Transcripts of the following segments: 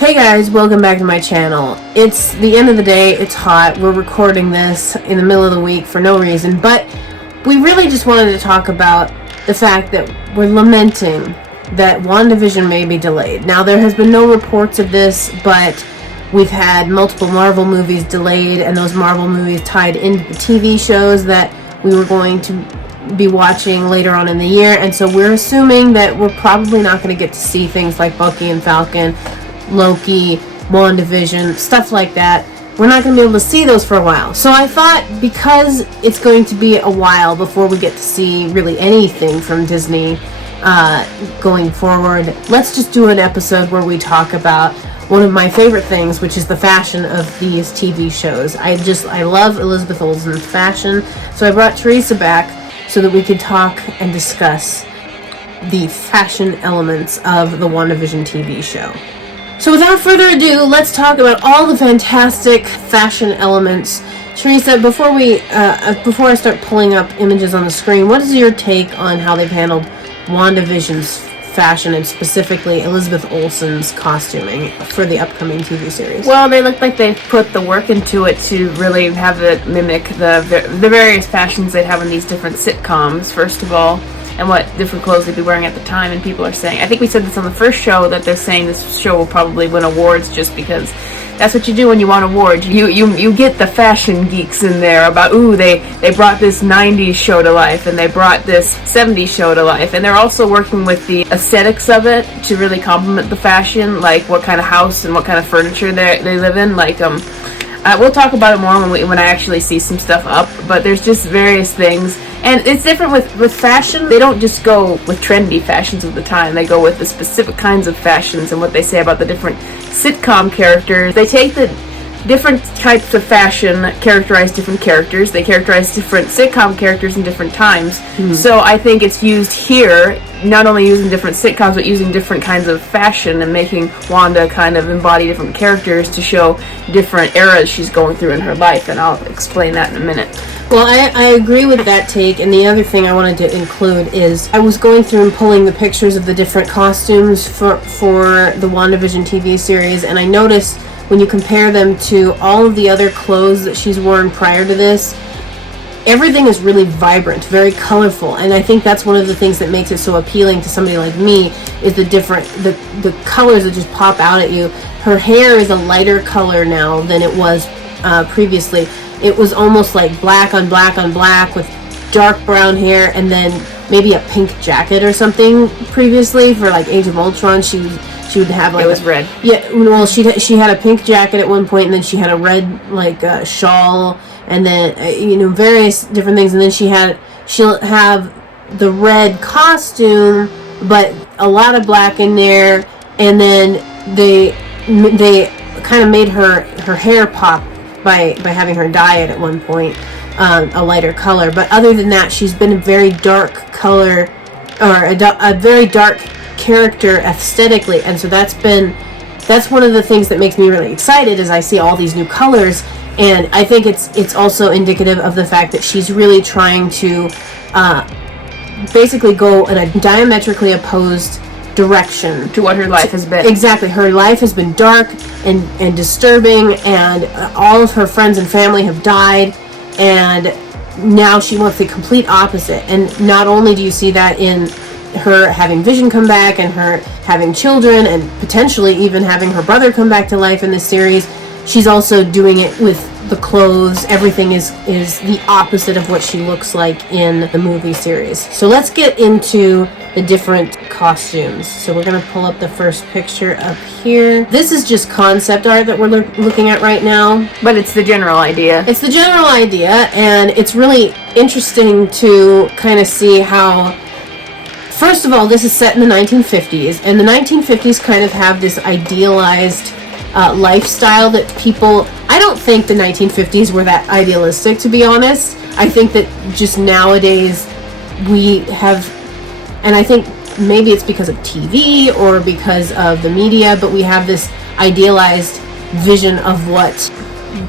Hey guys, welcome back to my channel. It's the end of the day, it's hot, we're recording this in the middle of the week for no reason, but we really just wanted to talk about the fact that we're lamenting that WandaVision may be delayed. Now, there has been no reports of this, but we've had multiple Marvel movies delayed, and those Marvel movies tied into the TV shows that we were going to be watching later on in the year, and so we're assuming that we're probably not going to get to see things like Bucky and Falcon, Loki, WandaVision, stuff like that. We're not going to be able to see those for a while. So I thought, because it's going to be a while before we get to see really anything from Disney going forward, let's just do an episode where we talk about one of my favorite things, which is the fashion of these TV shows. I love Elizabeth Olsen's fashion, so I brought Theresa back so that we could talk and discuss the fashion elements of the WandaVision TV show. So without further ado, let's talk about all the fantastic fashion elements. Theresa, before I start pulling up images on the screen, what is your take on how they've handled WandaVision's fashion, and specifically Elizabeth Olsen's costuming for the upcoming TV series? Well, they look like they've put the work into it to really have it mimic the various fashions they'd have in these different sitcoms, first of all, and what different clothes they'd be wearing at the time. And people are saying, I think we said this on the first show, that they're saying this show will probably win awards just because that's what you do when you want awards. You get the fashion geeks in there about, ooh, they brought this 90s show to life, and they brought this 70s show to life, and they're also working with the aesthetics of it to really complement the fashion, like what kind of house and what kind of furniture they live in. Like, we'll talk about it more when I actually see some stuff up, but there's just various things. And it's different with fashion. They don't just go with trendy fashions of the time. They go with the specific kinds of fashions and what they say about the different sitcom characters. They take the different types of fashion, characterize different characters. They characterize different sitcom characters in different times. Mm-hmm. So I think it's used here, not only using different sitcoms, but using different kinds of fashion and making Wanda kind of embody different characters to show different eras she's going through in her life. And I'll explain that in a minute. Well, I agree with that take, and the other thing I wanted to include is I was going through and pulling the pictures of the different costumes for the WandaVision TV series, and I noticed when you compare them to all of the other clothes that she's worn prior to this, everything is really vibrant, very colorful, and I think that's one of the things that makes it so appealing to somebody like me, is the colors that just pop out at you. Her hair is a lighter color now than it was previously. It was almost like black on black on black with dark brown hair, and then maybe a pink jacket or something previously for like Age of Ultron. She would have like, it was red. Yeah, well, she had a pink jacket at one point, and then she had a red like shawl, and then various different things, and then she'll have the red costume, but a lot of black in there, and then they kind of made her hair pop by having her dye it at one point a lighter color. But other than that, she's been a very dark color, or a very dark character aesthetically, and so that's one of the things that makes me really excited as I see all these new colors. And I think it's also indicative of the fact that she's really trying to basically go in a diametrically opposed direction to what her life has been. Exactly. Her life has been dark and disturbing, and all of her friends and family have died, and now she wants the complete opposite. And not only do you see that in her having Vision come back, and her having children, and potentially even having her brother come back to life in this series, she's also doing it with the clothes. Everything is the opposite of what she looks like in the movie series. So let's get into the different costumes. So we're going to pull up the first picture up here. This is just concept art that we're looking at right now. But it's the general idea. It's the general idea, and it's really interesting to kind of see how, first of all, this is set in the 1950s, and the 1950s kind of have this idealized lifestyle that people... I don't think the 1950s were that idealistic, to be honest. I think that just nowadays we have... And I think maybe it's because of TV or because of the media, but we have this idealized vision of what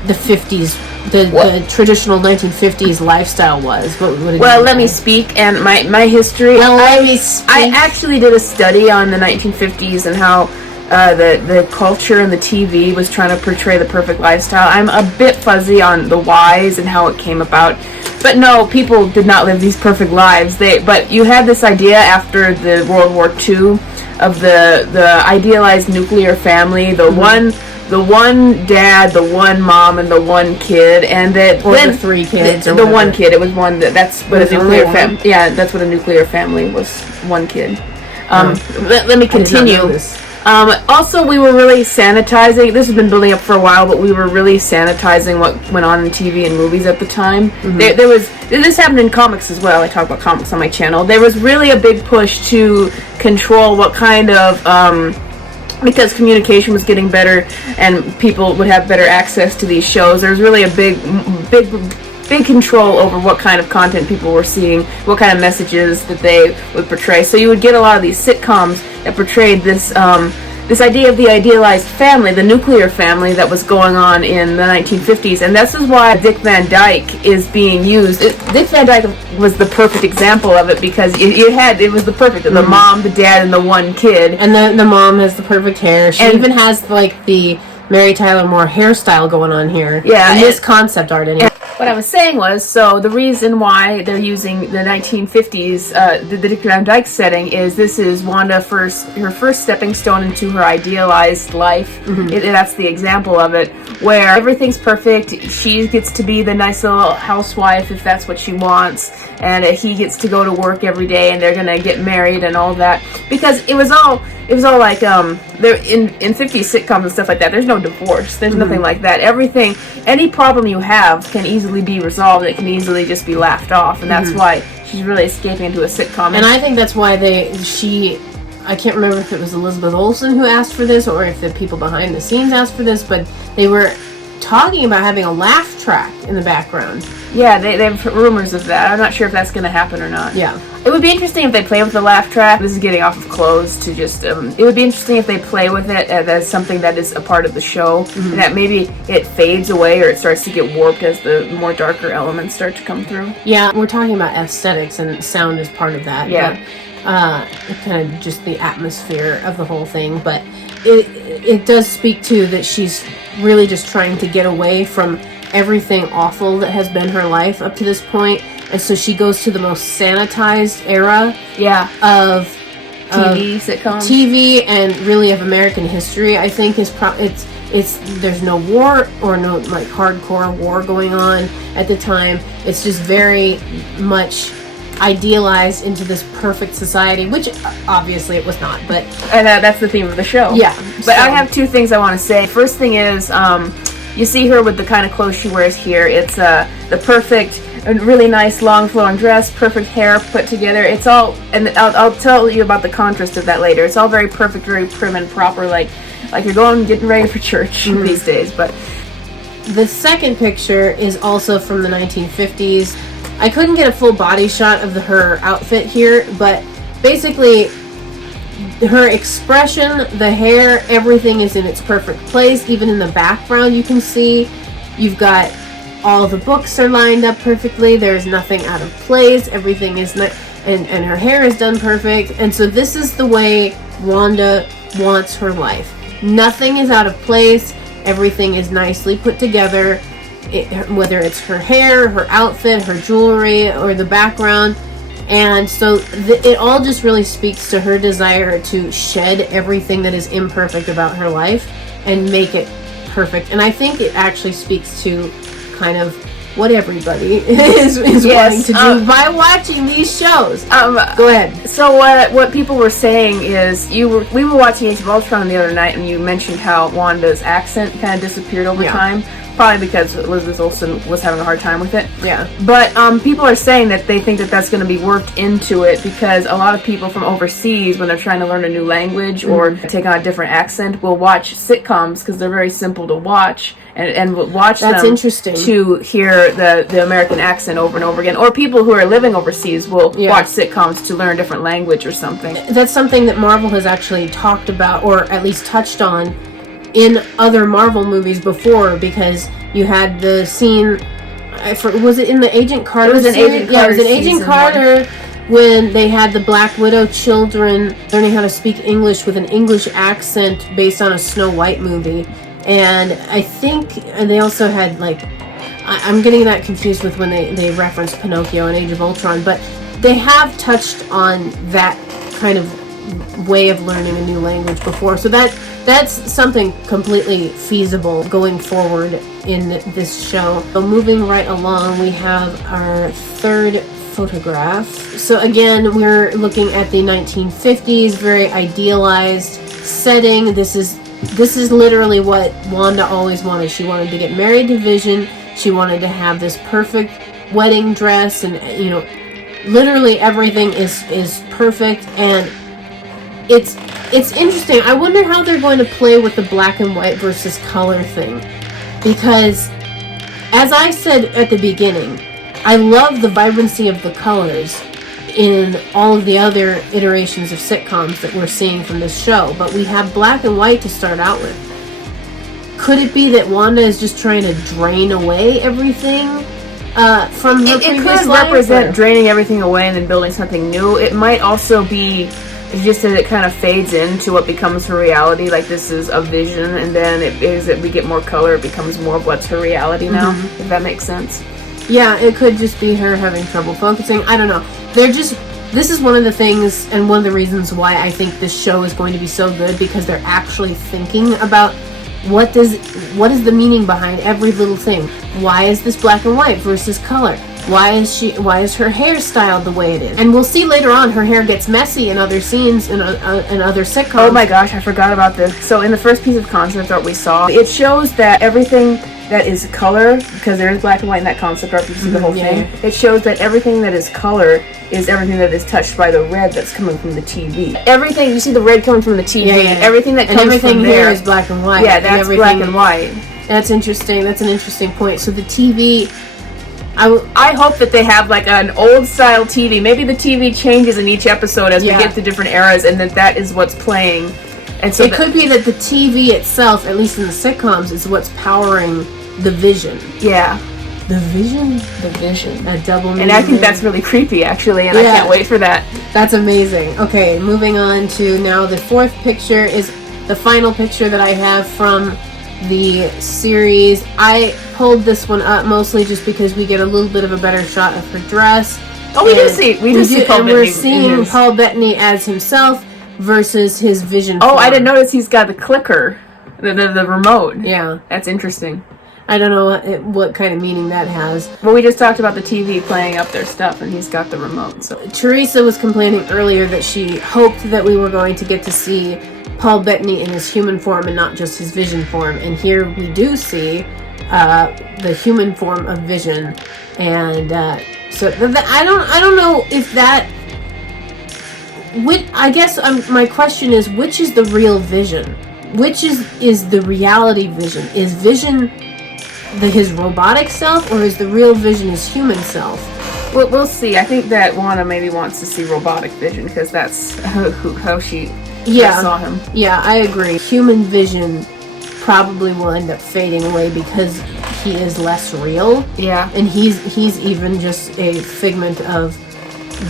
the 50s, the traditional 1950s lifestyle was. Well, let me speak, and my history. Well, let me speak. I actually did a study on the 1950s and how the culture and the TV was trying to portray the perfect lifestyle. I'm a bit fuzzy on the whys and how it came about. But no, people did not live these perfect lives. But you had this idea after the World War II of the idealized nuclear family, the one dad, the one mom, and the one kid, and that or the 3 kids, the one kid. It was one that's what a nuclear family. Yeah, that's what a nuclear family was. One kid. Let me continue. Also, we were really sanitizing. This has been building up for a while, but we were really sanitizing what went on in TV and movies at the time. There was this happened in comics as well. I talk about comics on my channel. There was really a big push to control what kind of because communication was getting better and people would have better access to these shows. There was really a big control over what kind of content people were seeing, what kind of messages that they would portray. So you would get a lot of these sitcoms that portrayed this idea of the idealized family, the nuclear family that was going on in the 1950s, and this is why Dick Van Dyke is being used. Dick Van Dyke was the perfect example of it because it was the perfect, the mom, the dad, and the one kid. And the mom has the perfect hair. She even has like the Mary Tyler Moore hairstyle going on here. Yeah. And this concept art anyway. What I was saying was, so the reason why they're using the 1950s, the Dick Van Dyke setting is this is Wanda her first stepping stone into her idealized life. That's the example of it, where everything's perfect. She gets to be the nice little housewife if that's what she wants, and he gets to go to work every day, and they're gonna get married and all that. Because it was all like there in 50s sitcoms and stuff like that. There's no divorce. There's nothing like that. Everything, any problem you have can easily be resolved. It can easily just be laughed off, and that's why she's really escaping into a sitcom. And I think that's why I can't remember if it was Elizabeth Olsen who asked for this or if the people behind the scenes asked for this, but they were talking about having a laugh track in the background. Yeah, they have rumors of that. I'm not sure if that's going to happen or not. Yeah. It would be interesting if they play with the laugh track. This is getting off of clothes to just... it would be interesting if they play with it as something that is a part of the show. And that maybe it fades away or it starts to get warped as the more darker elements start to come through. Yeah, we're talking about aesthetics and sound is part of that. Yeah. But, kind of just the atmosphere of the whole thing. But it does speak to that she's really just trying to get away from everything awful that has been her life up to this point, and so she goes to the most sanitized era of TV and really of American history. I think it's there's no war or no like hardcore war going on at the time. It's just very much idealized into this perfect society, which obviously it was not, but and that's the theme of the show. Yeah, but I have 2 things I want to say. First thing is you see her with the kind of clothes she wears here. It's the perfect, really nice long flowing dress, perfect hair put together. It's all, and I'll tell you about the contrast of that later. It's all very perfect, very prim and proper, like you're getting ready for church these days. But the second picture is also from the 1950s. I couldn't get a full body shot of her outfit here, but basically her expression, the hair, everything is in its perfect place. Even in the background you can see you've got all the books are lined up perfectly. There's nothing out of place. Everything is and her hair is done perfect. And so this is the way Wanda wants her life. Nothing is out of place. Everything is nicely put together. Whether it's her hair, her outfit, her jewelry, or the background. And so it all just really speaks to her desire to shed everything that is imperfect about her life and make it perfect. And I think it actually speaks to kind of what everybody is wanting to do by watching these shows. Go ahead. So what people were saying is we were watching Age of Ultron the other night, and you mentioned how Wanda's accent kind of disappeared over time. Probably because Elizabeth Olsen was having a hard time with it. Yeah. But people are saying that they think that that's going to be worked into it because a lot of people from overseas, when they're trying to learn a new language or take on a different accent, will watch sitcoms because they're very simple to watch and watch That's them interesting. to hear the American accent over and over again. Or people who are living overseas will watch sitcoms to learn a different language or something. That's something that Marvel has actually talked about or at least touched on in other Marvel movies before, because you had the scene, was it in the Agent Carter? It was an Agent Carter. Yeah, it was an Agent Carter when they had the Black Widow children learning how to speak English with an English accent based on a Snow White movie. And I think, and they also had, like, I'm getting that confused with when they referenced Pinocchio and Age of Ultron, but they have touched on that kind of way of learning a new language before. So that's something completely feasible going forward in this show. So moving right along, we have our third photograph. So again, we're looking at the 1950s, very idealized setting. This is literally what Wanda always wanted. She wanted to get married to Vision. She wanted to have this perfect wedding dress, and literally everything is perfect. And it's interesting. I wonder how they're going to play with the black and white versus color thing, because as I said at the beginning, I love the vibrancy of the colors in all of the other iterations of sitcoms that we're seeing from this show, but we have black and white to start out with. Could it be that Wanda is just trying to drain away everything from her previous life? It could represent draining everything away and then building something new. It might also be just that it kind of fades into what becomes her reality, like this is a vision, and then we get more color, it becomes more of what's her reality now, if that makes sense. Yeah, it could just be her having trouble focusing. I don't know. This is one of the things and one of the reasons why I think this show is going to be so good, because they're actually thinking about what is the meaning behind every little thing. Why is this black and white versus color? Why is her hair styled the way it is? And we'll see later on her hair gets messy in other scenes in other sitcoms. Oh my gosh, I forgot about this. So in the first piece of concept art we saw, it shows that everything that is color, because there is black and white in that concept art, you see the whole thing. Yeah. It shows that everything that is color is everything that is touched by the red that's coming from the TV. Everything, you see the red coming from the TV, everything that comes everything from here there is black and white. Yeah, that's black and white. That's interesting. That's an interesting point. So the TV, I hope that they have like an old style TV. Maybe the TV changes in each episode as we get to different eras, and that is what's playing. And so it could be that the TV itself, at least in the sitcoms, is what's powering the Vision. Yeah. The Vision? The Vision. A double meaning. And I think that's really creepy, actually, and I can't wait for that. That's amazing. Okay, moving on to now the fourth picture is the final picture that I have from the series. I pulled this one up mostly just because we get a little bit of a better shot of her dress. Oh, we do see Paul Bettany. We're seeing Paul Bettany as himself versus his Vision form. I didn't notice he's got the clicker, the remote. Yeah. That's interesting. I don't know what kind of meaning that has. Well, we just talked about the TV playing up their stuff, and he's got the remote. So Theresa was complaining earlier that she hoped that we were going to get to see Paul Bettany in his human form and not just his Vision form. And here we do see the human form of Vision. And so I don't know if that. I guess my question is, which is the real Vision? Which is the reality Vision? Is Vision his robotic self, or is the real Vision his human self? Well, we'll see. I think that Wanda maybe wants to see robotic Vision, because that's how she saw him. Yeah, I agree. Human Vision probably will end up fading away because he is less real. Yeah. And he's even just a figment of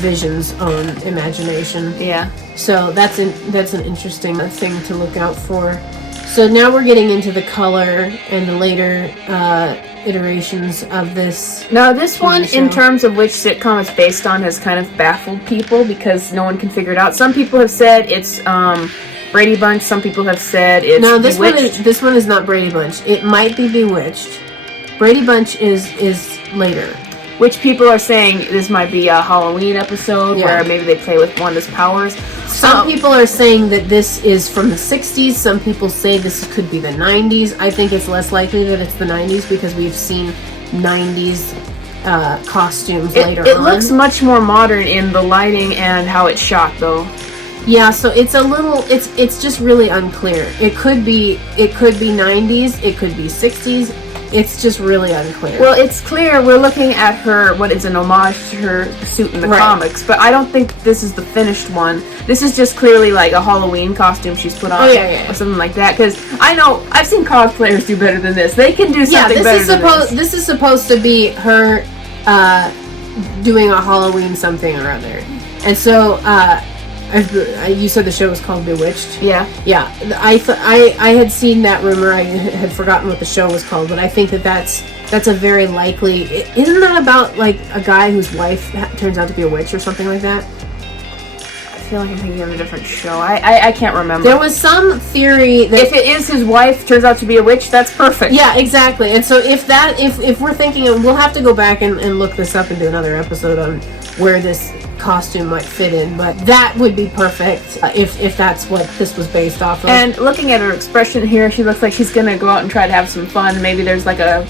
Vision's own imagination. Yeah. So that's an interesting thing to look out for. So now we're getting into the color and the later iterations of this. Now this one, in terms of which sitcom it's based on, has kind of baffled people because no one can figure it out. Some people have said it's Brady Bunch. Some people have said it's Bewitched. This one is not Brady Bunch. It might be Bewitched. Brady Bunch is later. Which people are saying this might be a Halloween episode where maybe they play with Wanda's powers. Some people are saying that this is from the 60s. Some people say this could be the 90s. I think it's less likely that it's the 90s because we've seen 90s costumes later on. It looks much more modern in the lighting and how it's shot, though. Yeah, so it's a little, it's just really unclear. It could be 90s, it could be 60s. It's just really unclear. Well, it's clear we're looking at her, what is an homage to her suit in the comics, but I don't think this is the finished one. This is just clearly like a Halloween costume she's put on, or something like that. Because I know I've seen cosplayers do better than this. They can do something better than this. This is supposed to be her doing a Halloween something or other. And so, you said the show was called Bewitched? Yeah. Yeah. I had seen that rumor. I had forgotten what the show was called, but I think that's a very likely... Isn't that about, like, a guy whose wife turns out to be a witch or something like that? I feel like I'm thinking of a different show. I can't remember. There was some theory that... If it is his wife turns out to be a witch, that's perfect. Yeah, exactly. And so if we're thinking... We'll have to go back and look this up and do another episode on where this costume might fit in, but that would be perfect if that's what this was based off of. And looking at her expression here, she looks like she's gonna go out and try to have some fun. Maybe there's like a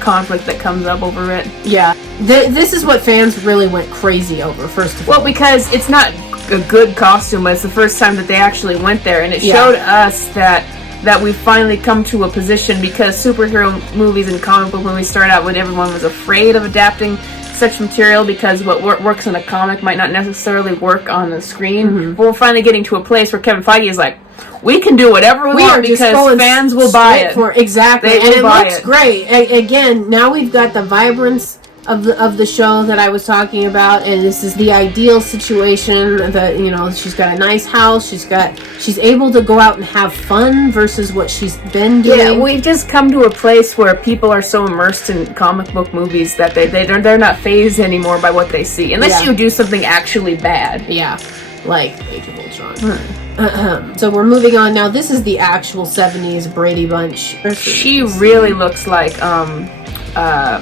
conflict that comes up over it. Yeah, this is what fans really went crazy over. First of all, well, because it's not a good costume, but it's the first time that they actually went there, and it showed us that we've finally come to a position, because superhero movies and comic book movies started out when everyone was afraid of adapting such material because what works in a comic might not necessarily work on the screen. Mm-hmm. But we're finally getting to a place where Kevin Feige is like, we can do whatever we want because fans will buy it. Exactly, and it looks great. Again, now we've got the vibrance of the show that I was talking about, and this is the ideal situation. That, you know, she's got a nice house, she's able to go out and have fun versus what she's been doing. Yeah, we've just come to a place where people are so immersed in comic book movies that they're not fazed anymore by what they see, unless you do something actually bad. Yeah, like Age of Ultron. So we're moving on now. This is the actual 70s Brady Bunch. She really looks like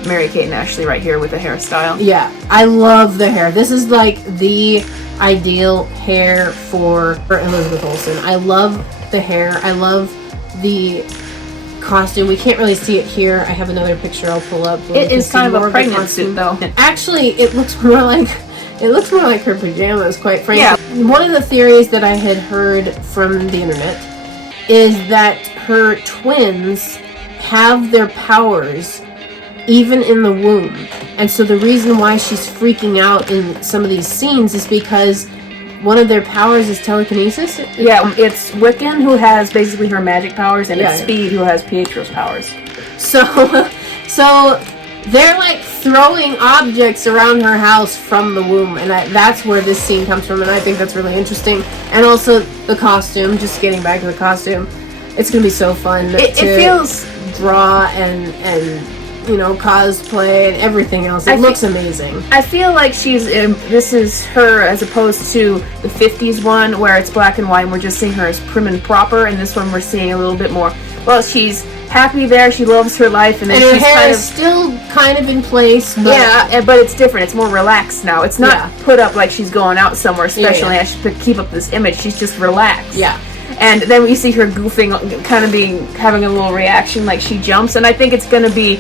Mary-Kate and Ashley right here with the hairstyle. Yeah, I love the hair. This is like the ideal hair for Elizabeth Olsen. I love the hair. I love the costume. We can't really see it here. I have another picture I'll pull up. It is kind of a pregnant suit, though. Actually, it looks more like her pajamas, quite frankly. Yeah. One of the theories that I had heard from the internet is that her twins have their powers even in the womb. And so the reason why she's freaking out in some of these scenes is because one of their powers is telekinesis? Yeah, it's Wiccan who has basically her magic powers, and it's Speed who has Pietro's powers. So they're like throwing objects around her house from the womb, and that's where this scene comes from, and I think that's really interesting. And also the costume, just getting back to the costume, it's going to be so fun it feels draw and you know, cosplay and everything else. It looks amazing. I feel like this is her as opposed to the 50s one where it's black and white and we're just seeing her as prim and proper, and this one we're seeing a little bit more, well, she's happy there, she loves her life, and then her hair is still kind of in place, but but it's different. It's more relaxed now. It's not put up like she's going out somewhere, especially I should keep up this image. She's just relaxed. Yeah. And then we see her goofing, kind of having a little reaction, like she jumps. And I think it's gonna be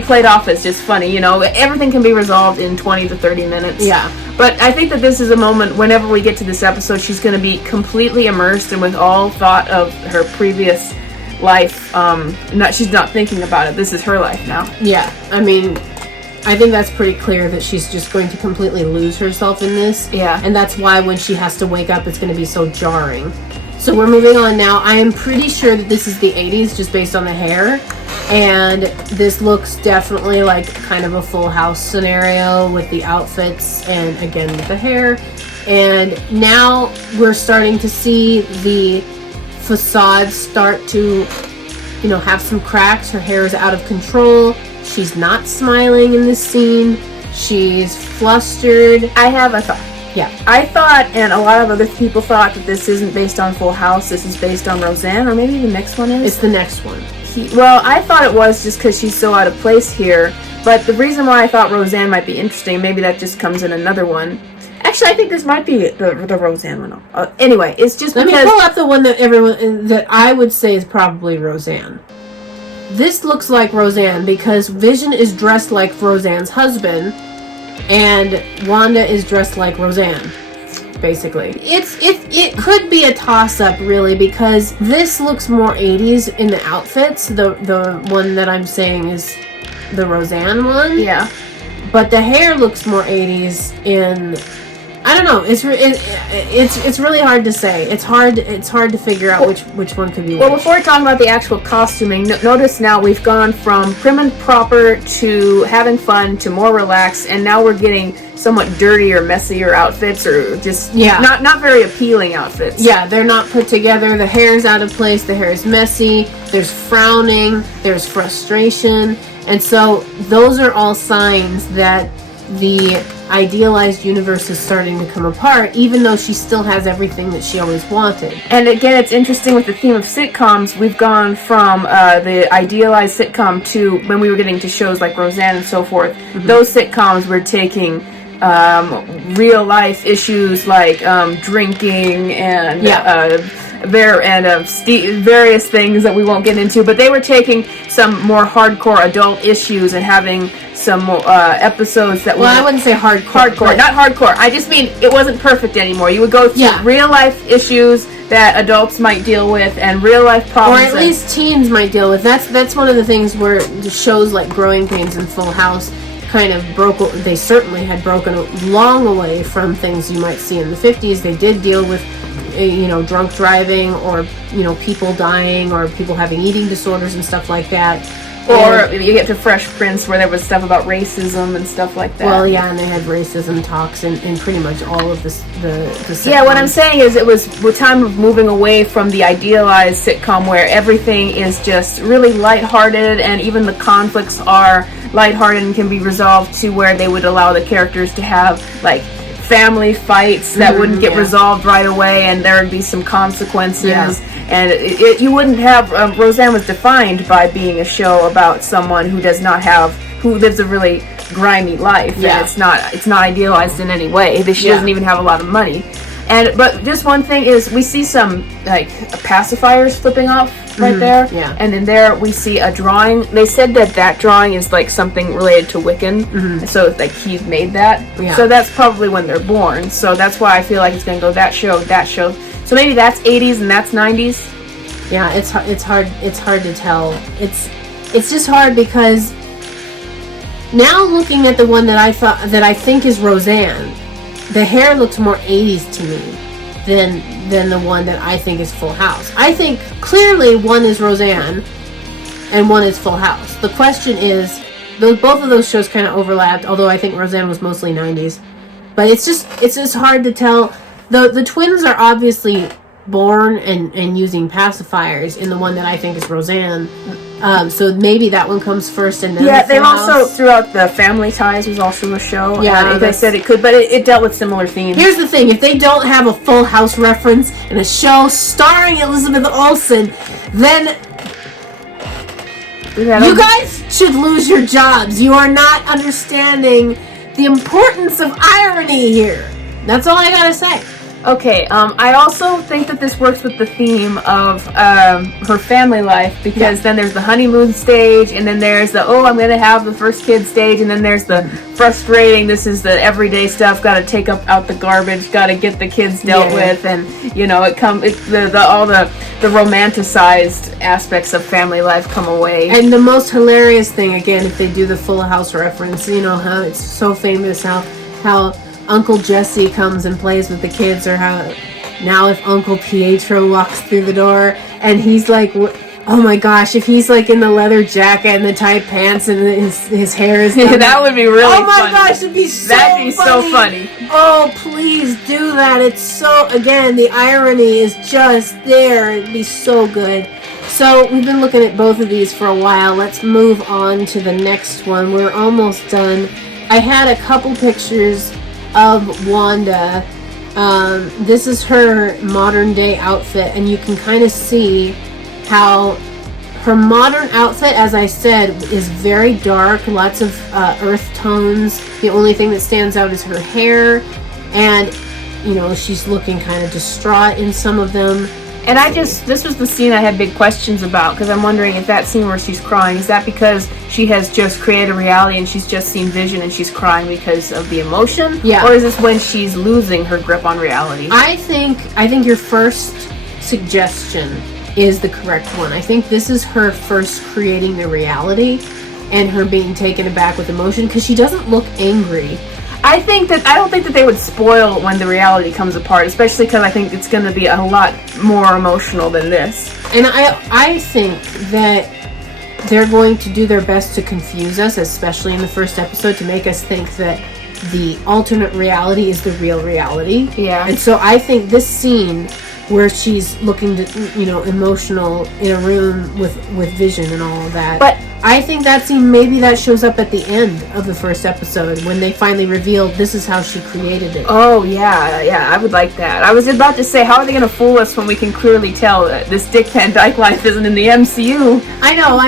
played off as just funny. You know, everything can be resolved in 20 to 30 minutes. Yeah. But I think that this is a moment. Whenever we get to this episode, she's gonna be completely immersed and with all thought of her previous life. She's not thinking about it. This is her life now. Yeah. I mean, I think that's pretty clear that she's just going to completely lose herself in this. Yeah. And that's why when she has to wake up, it's going to be so jarring. So we're moving on now. I am pretty sure that this is the 80s just based on the hair. And this looks definitely like kind of a Full House scenario with the outfits and again with the hair. And now we're starting to see the facade start to, you know, have some cracks. Her hair is out of control. She's not smiling in this scene. She's flustered. I have a thought. Yeah. I thought, and a lot of other people thought, that this isn't based on Full House, this is based on Roseanne, or maybe the next one is? It's the next one. Well, I thought it was just because she's so out of place here, but the reason why I thought Roseanne might be interesting, maybe that just comes in another one. Actually, I think this might be the Roseanne one. Anyway, it's just because... Let me pull up the one that I would say is probably Roseanne. This looks like Roseanne because Vision is dressed like Roseanne's husband, and Wanda is dressed like Roseanne, basically. It could be a toss-up, really, because this looks more 80s in the outfits. The one that I'm saying is the Roseanne one. Yeah. But the hair looks more 80s in... I don't know. It's really hard to say. It's hard to figure out which one could be which. Well, before we talk about the actual costuming, notice now we've gone from prim and proper to having fun to more relaxed, and now we're getting somewhat dirtier, messier outfits, or just not very appealing outfits. Yeah, they're not put together. The hair's out of place. The hair is messy. There's frowning. There's frustration, and so those are all signs that the idealized universe is starting to come apart, even though she still has everything that she always wanted. And again, it's interesting with the theme of sitcoms, we've gone from the idealized sitcom to when we were getting to shows like Roseanne and so forth. Those sitcoms were taking real life issues like drinking and various things that we won't get into, but they were taking some more hardcore adult issues and having some episodes that I wouldn't say hardcore, not hardcore. I just mean it wasn't perfect anymore. You would go through real life issues that adults might deal with and real life problems, or at least teens might deal with. That's one of the things where the shows like Growing Pains and Full House kind of broke. They certainly had broken long away from things you might see in the 50s. They did deal with drunk driving, or people dying, or people having eating disorders and stuff like that. Or you get to Fresh Prince, where there was stuff about racism and stuff like that. Well, yeah, and they had racism talks in pretty much all of the sitcoms. Yeah, what I'm saying is it was the time of moving away from the idealized sitcom where everything is just really lighthearted, and even the conflicts are lighthearted and can be resolved to where they would allow the characters to have, like, family fights that wouldn't get resolved right away, and there would be some consequences, and you wouldn't have Roseanne was defined by being a show about someone who lives a really grimy life, and it's not idealized in any way. She doesn't even have a lot of money. But just one thing is, we see some like pacifiers flipping off right there, and then there we see a drawing. They said that drawing is like something related to Wiccan, so like he's made that. So that's probably when they're born. So that's why I feel like it's gonna go that show. So maybe that's 80s and that's 90s. Yeah, it's hard to tell. It's just hard because now looking at the one that I think is Roseanne, the hair looks more 80s to me than the one that I think is Full House. I think clearly one is Roseanne and one is Full House. The question is, both of those shows kind of overlapped, although I think Roseanne was mostly 90s. But it's just hard to tell. The twins are obviously born and using pacifiers in the one that I think is Roseanne. So maybe that one comes first, and then they've also throughout the Family Ties was also a show. Yeah, they said it could, but it dealt with similar themes. Here's the thing: if they don't have a Full House reference in a show starring Elizabeth Olsen, then you guys should lose your jobs. You are not understanding the importance of irony here. That's all I gotta say. Okay, I also think that this works with the theme of her family life, because then there's the honeymoon stage, and then there's the, I'm going to have the first kid stage, and then there's the frustrating, this is the everyday stuff, got to take out the garbage, got to get the kids dealt with, and, all the romanticized aspects of family life come away. And the most hilarious thing, again, if they do the Full House reference, how it's so famous, how Uncle Jesse comes and plays with the kids, or how now if Uncle Pietro walks through the door and he's like, oh my gosh, if he's like in the leather jacket and the tight pants and his hair is that would be really funny. Oh my gosh, it'd be so That'd be so funny. Oh, please do that. It's so, again, the irony is just there. It'd be so good. So we've been looking at both of these for a while. Let's move on to the next one. We're almost done. I had a couple pictures of Wanda. This is her modern day outfit, and you can kind of see how her modern outfit, as I said, is very dark, lots of earth tones. The only thing that stands out is her hair, and she's looking kind of distraught in some of them. And this was the scene I had big questions about, because I'm wondering if that scene where she's crying, is that because she has just created a reality and she's just seen vision and she's crying because of the emotion? Yeah. Or is this when she's losing her grip on reality? I think your first suggestion is the correct one. I think this is her first creating the reality and her being taken aback with emotion, because she doesn't look angry. I don't think that they would spoil when the reality comes apart, especially because I think it's going to be a lot more emotional than this. And I think that they're going to do their best to confuse us, especially in the first episode, to make us think that the alternate reality is the real reality. Yeah. And so I think this scene where she's looking to, emotional in a room with Vision and all of that. But I think that scene, maybe that shows up at the end of the first episode when they finally reveal this is how she created it. Oh, yeah, I would like that. I was about to say, how are they going to fool us when we can clearly tell that this Dick Van Dyke life isn't in the MCU? I know.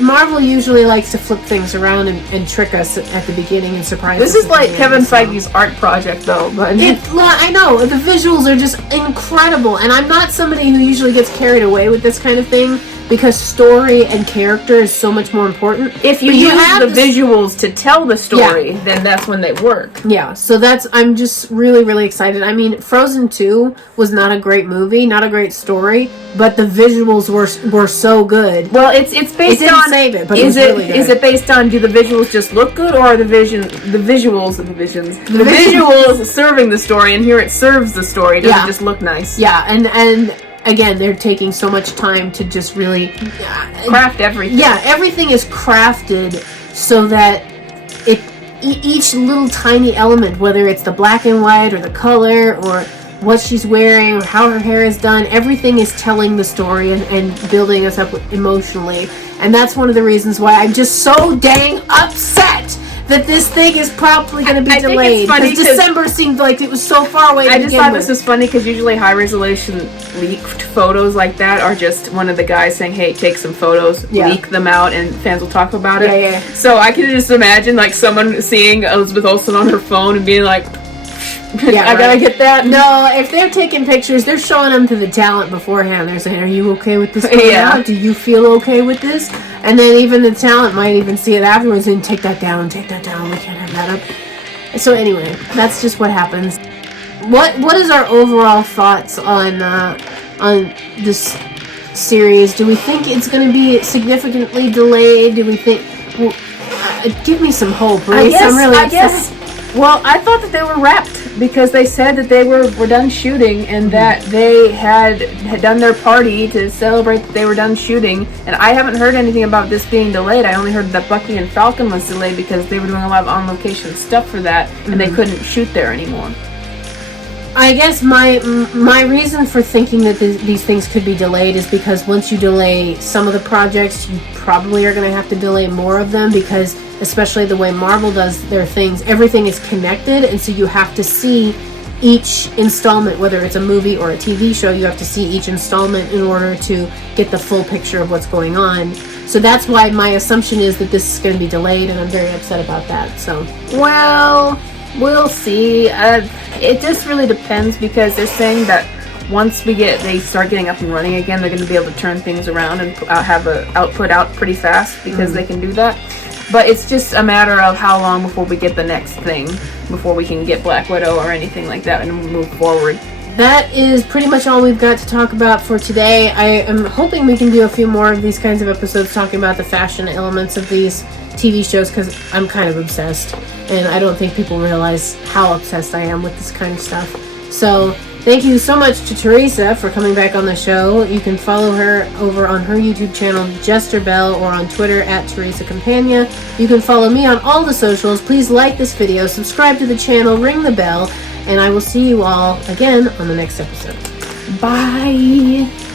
Marvel usually likes to flip things around and trick us at the beginning and surprise us. This is like Kevin Feige's art project, though. But I know. The visuals are just incredible, and I'm not somebody who usually gets carried away with this kind of thing, because story and character is so much more important. If you use the visuals to tell the story, then that's when they work. Yeah, so I'm just really, really excited. I mean, Frozen 2 was not a great movie, not a great story, but the visuals were so good. Well, it's based on... save it, but is it was really good. Is it based on, do the visuals just look good, or are the visuals serving the story, and here it serves the story? Does it just look nice? Yeah, and again, they're taking so much time to just really craft everything. Yeah, everything is crafted so that each little tiny element, whether it's the black and white or the color or what she's wearing or how her hair is done, everything is telling the story and building us up emotionally. And that's one of the reasons why I'm just so dang upset that this thing is probably going to be delayed. Because December seemed like it was so far away. I just thought this was funny because usually high resolution leaked photos like that are just one of the guys saying, "Hey, take some photos, leak them out, and fans will talk about it." Yeah. So I can just imagine like someone seeing Elizabeth Olsen on her phone and being like, I gotta get that. No, if they're taking pictures, they're showing them to the talent beforehand. They're saying, "Are you okay with this going out? Do you feel okay with this?" And then even the talent might even see it afterwards and take that down. We can't have that up. So anyway, that's just what happens. What is our overall thoughts on this series? Do we think it's going to be significantly delayed? Do we think? Well, give me some hope, right? I guess. Well, I thought that they were wrapped because they said that they were done shooting and that they had done their party to celebrate that they were done shooting. And I haven't heard anything about this being delayed. I only heard that Bucky and Falcon was delayed because they were doing a lot of on-location stuff for that and they couldn't shoot there anymore. I guess my reason for thinking that these things could be delayed is because once you delay some of the projects, you probably are going to have to delay more of them because, especially the way Marvel does their things, everything is connected, and so you have to see each installment, whether it's a movie or a TV show, you have to see each installment in order to get the full picture of what's going on. So that's why my assumption is that this is going to be delayed, and I'm very upset about that. So, well, we'll see. It just really depends because they're saying that once they start getting up and running again, they're going to be able to turn things around and have an output out pretty fast because they can do that. But it's just a matter of how long before we get the next thing, before we can get Black Widow or anything like that and move forward. That is pretty much all we've got to talk about for today. I am hoping we can do a few more of these kinds of episodes talking about the fashion elements of these TV shows because I'm kind of obsessed. And I don't think people realize how obsessed I am with this kind of stuff. So, thank you so much to Theresa for coming back on the show. You can follow her over on her YouTube channel, JesterBell, or on Twitter at Theresa Campagna. You can follow me on all the socials. Please like this video, subscribe to the channel, ring the bell, and I will see you all again on the next episode. Bye!